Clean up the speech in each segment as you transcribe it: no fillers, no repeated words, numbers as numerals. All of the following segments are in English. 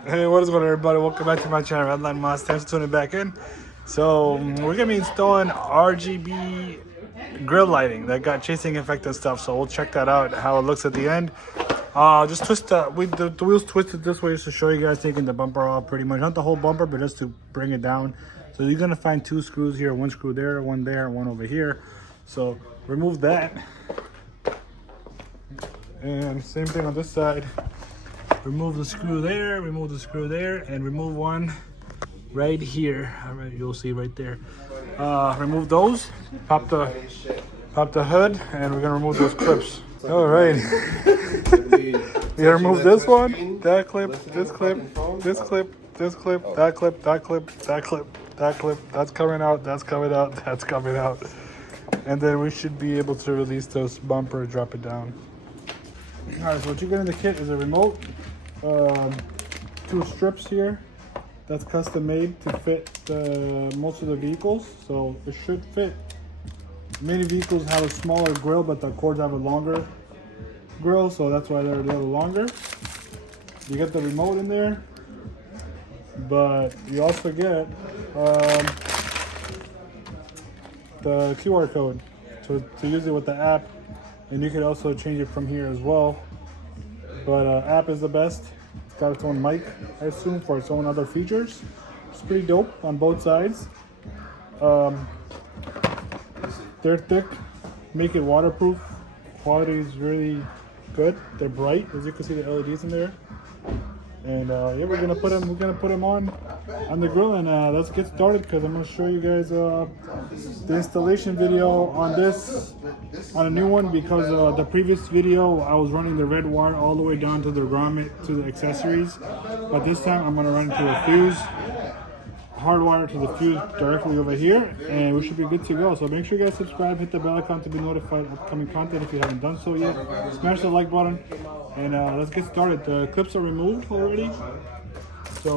Hey, what is going on, everybody? Welcome back to my channel, Redline Moss. Thanks for tuning back in. So, we're going to be installing RGB grill lighting that got chasing effect and stuff. So, we'll check that out, how it looks at the end. Just twist the wheels twisted this way just to show you guys taking the bumper off pretty much. Not the whole bumper, but just to bring it down. So, you're going to find two screws here, one screw there, one over here. So, remove that. And same thing on this side. Remove the screw there, and remove one right here. All right, you'll see right there. Remove those, pop the hood, and we're gonna remove those clips. All right. We gotta remove this one, that clip, this clip, this clip, this clip, that clip, that clip, that clip, that clip. That's coming out, that's coming out, that's coming out. And then we should be able to release those bumper, drop it down. All right, so what you get in the kit is a remote, two strips here that's custom made to fit most of the vehicles, so it should fit. Many vehicles have a smaller grill, but the Accords have a longer grill, so that's why they're a little longer. You get the remote in there, but you also get the QR code to use it with the app. And you can also change it from here as well. But app is the best. It's got its own mic, I assume, for its own other features. It's pretty dope on both sides. They're thick, make it waterproof. Quality is really good. They're bright, as you can see the LEDs in there. And yeah, we're gonna put them on the grill, and let's get started, because I'm gonna show you guys the installation video on a new one, because the previous video I was running the red wire all the way down to the grommet to the accessories, but this time I'm gonna run to a fuse, hardwire to the fuse directly over here, and we should be good to go. So make sure you guys subscribe, hit the bell icon to be notified of upcoming content if you haven't done so yet. Smash the like button, and let's get started. The clips are removed already. So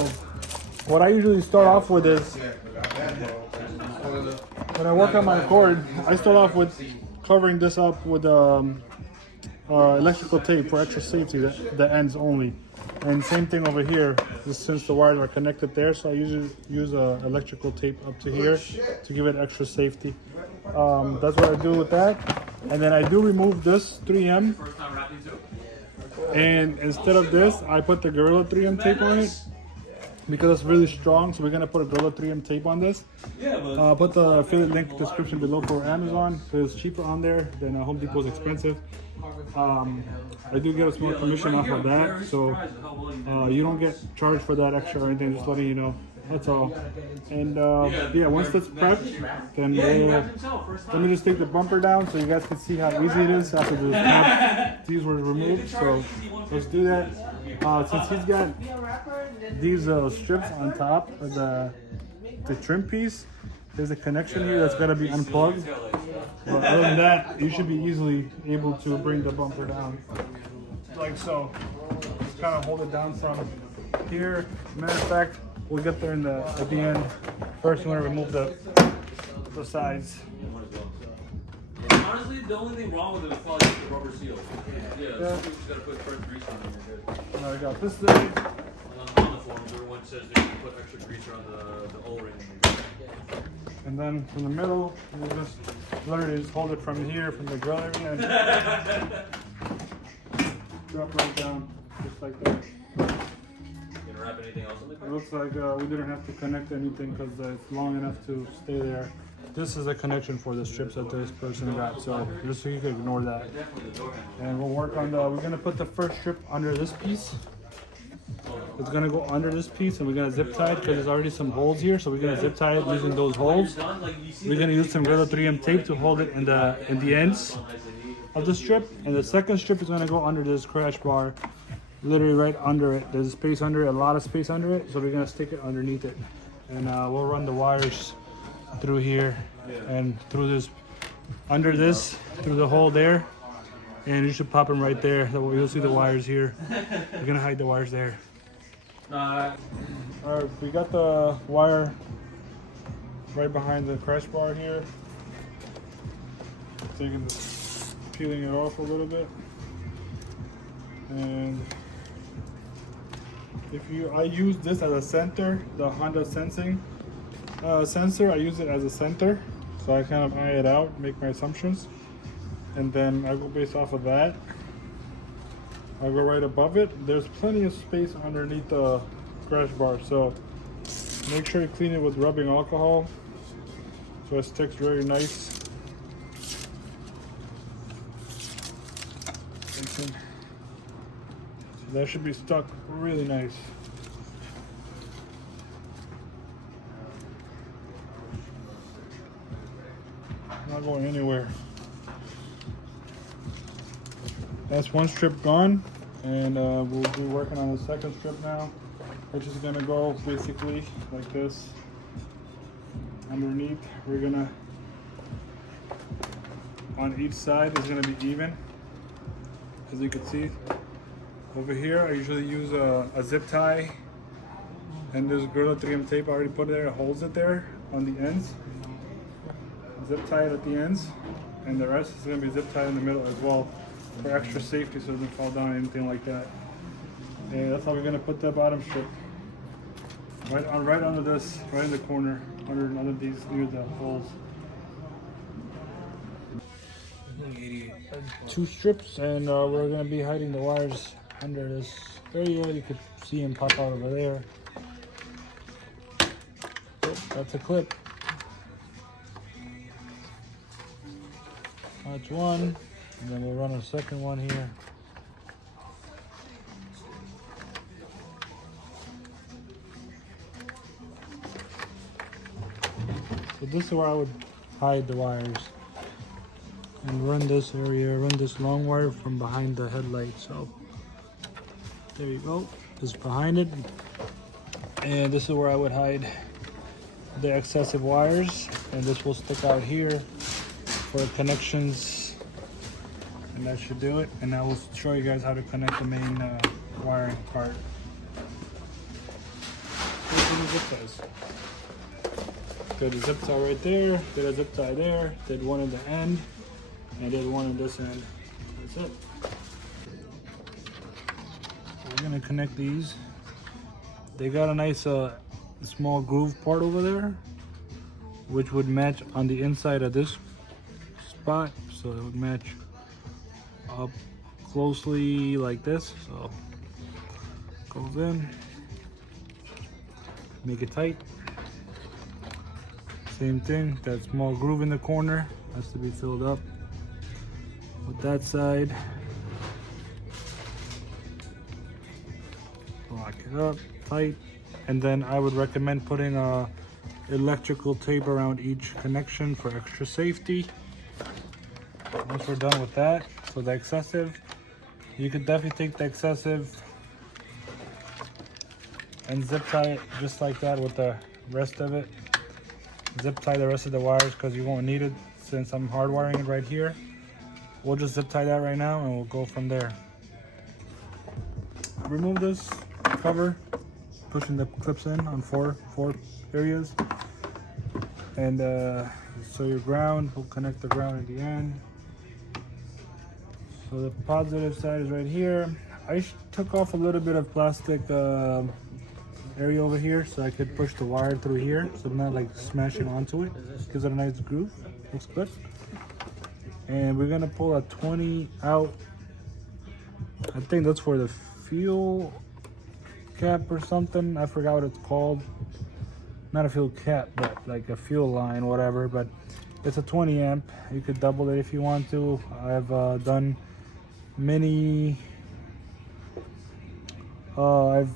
what I usually start off with is, when I work on my Accord, I start off with covering this up with electrical tape for extra safety, the ends only. And same thing over here, since the wires are connected there, so I usually use electrical tape up to here to give it extra safety. That's what I do with that. And then I do remove this 3M, and instead of this, I put the Gorilla 3M tape on it, because it's really strong. So we're gonna put a Gorilla 3M tape on this. Put the affiliate link description below for Amazon, so it's cheaper on there than Home Depot is expensive. I do get a small commission off of that, so you don't get charged for that extra or anything, just letting you know. That's all. And yeah, once that's prepped, then let me just take the bumper down so you guys can see how easy it is after these were removed. So let's do that. Since he's got these strips on top of the trim piece, there's a connection here that's going to be unplugged. But other than that, you should be easily able to bring the bumper down like so. Just kind of hold it down from here. Matter of fact, we'll get there at the end. First, we're going to remove the sides. Honestly, the only thing wrong with it is probably just the rubber seal. Yeah, so you just gotta put first grease on it. Now I got this side. On the forms, everyone says that you can put extra greaser on the O-ring. And then from the middle, you just literally just hold it from here, from the grill area, and drop right down, just like that. You gonna wrap anything else on the car? It looks like we didn't have to connect anything because it's long enough to stay there. This is a connection for the strips that this person got, so just so you can ignore that. And we'll work on we're gonna put the first strip under this piece. It's gonna go under this piece, and we're gonna zip tie it because there's already some holes here. So we're gonna zip tie it using those holes. We're gonna use some Gorilla 3M tape to hold it in the ends of the strip, and the second strip is gonna go under this crash bar, literally right under it. There's space under it, a lot of space under it. So we're gonna stick it underneath it, and we'll run the wires through here and through this, under this, through the hole there, and you should pop them right there. So you'll see the wires here. We're gonna hide the wires there. Alright, we got the wire right behind the crash bar here. Peeling it off a little bit, and I use this as a center, the Honda sensing sensor. I use it as a center, so I kind of eye it out, make my assumptions, and then I go based off of that. I go right above it. There's plenty of space underneath the crash bar, so make sure you clean it with rubbing alcohol so it sticks very nice. So that should be stuck really nice. Not going anywhere. That's one strip gone, and we'll be working on the second strip now, which is gonna go basically like this. Underneath, we're gonna, on each side is gonna be even. As you can see, over here I usually use a zip tie, and there's Gorilla 3M tape I already put there, it holds it there on the ends. Zip tie it at the ends, and the rest is gonna be zip tied in the middle as well for extra safety so it doesn't fall down or anything like that. And that's how we're gonna put the bottom strip. Right under this, right in the corner, under these near the holes. 2 strips, and we're gonna be hiding the wires under this area. You could see them pop out over there. Oh, that's a clip. That's one, and then we'll run a second one here. So this is where I would hide the wires. And run this area, run this long wire from behind the headlight. So there you go, just behind it. And this is where I would hide the excessive wires. And this will stick out here for connections. And that should do it. And I will show you guys how to connect the main wiring part. Did a zip tie right there, did a zip tie there, did one at the end, and I did one on this end. That's it. We're gonna connect these. They got a nice small groove part over there, which would match on the inside of this spot. So it would match up closely like this. So goes in, make it tight. Same thing, that small groove in the corner has to be filled up. With that side, lock it up tight, and then I would recommend putting electrical tape around each connection for extra safety. Once we're done with that, so the excessive, you could definitely take the excessive and zip tie it just like that with the rest of it. Zip tie the rest of the wires because you won't need it since I'm hardwiring it right here. We'll just zip tie that right now and we'll go from there. Remove this cover, pushing the clips in on four areas. And so your ground, we'll connect the ground at the end. So the positive side is right here. I took off a little bit of plastic area over here so I could push the wire through here so I'm not like smashing onto it. Gives it a nice groove, looks good. And we're gonna pull a 20 out. I think that's for the fuel cap or something. I forgot what it's called. Not a fuel cap, but like a fuel line, whatever. But it's a 20 amp. You could double it if you want to. I've done many. I've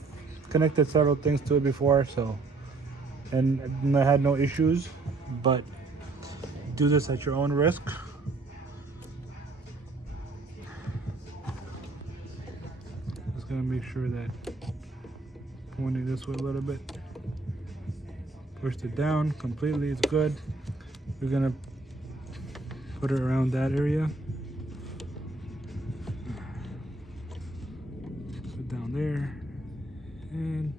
connected several things to it before, so and I had no issues. But do this at your own risk. Just gonna make sure that pointing this way a little bit. Pushed it down completely, it's good. We're gonna put it around that area. So down there. And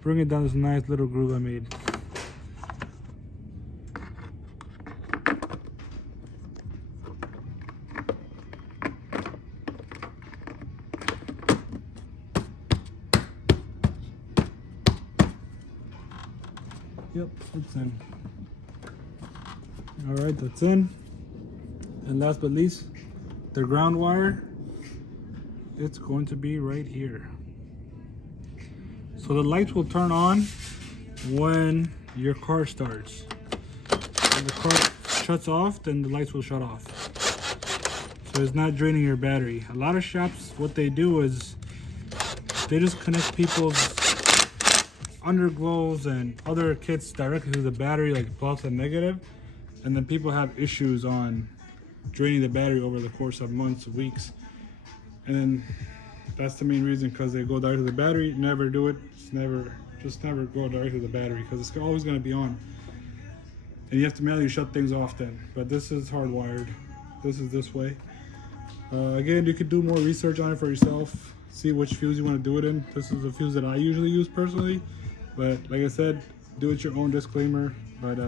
bring it down this nice little groove I made. Yep, it's in. Alright, that's in. And last but least, the ground wire, it's going to be right here. So the lights will turn on when your car starts. When the car shuts off, then the lights will shut off. So it's not draining your battery. A lot of shops, what they do is they just connect people's underglows and other kits directly to the battery, like plus and negative, and then people have issues on draining the battery over the course of months, weeks, and then that's the main reason, because they go direct to the battery. Never do it. Just never go direct to the battery, because it's always going to be on, and you have to manually shut things off then. But this is hardwired. This is this way. Again, you could do more research on it for yourself, see which fuse you want to do it in. This is the fuse that I usually use personally, but like I said, do it your own, disclaimer. But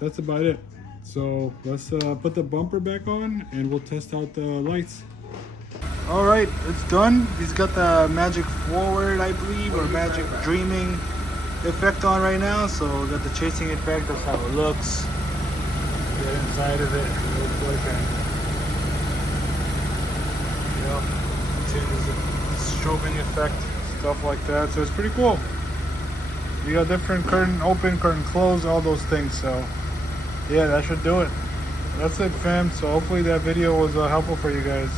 that's about it. So let's put the bumper back on and we'll test out the lights. All right, it's done. He's got the magic forward, I believe, or magic dreaming effect on right now. So we got the chasing effect. That's how it looks. Get inside of it real quick and changes the strobing effect, stuff like that. So it's pretty cool. You got different curtain open, curtain close, all those things. So yeah, that should do it. That's it, fam. So hopefully that video was helpful for you guys.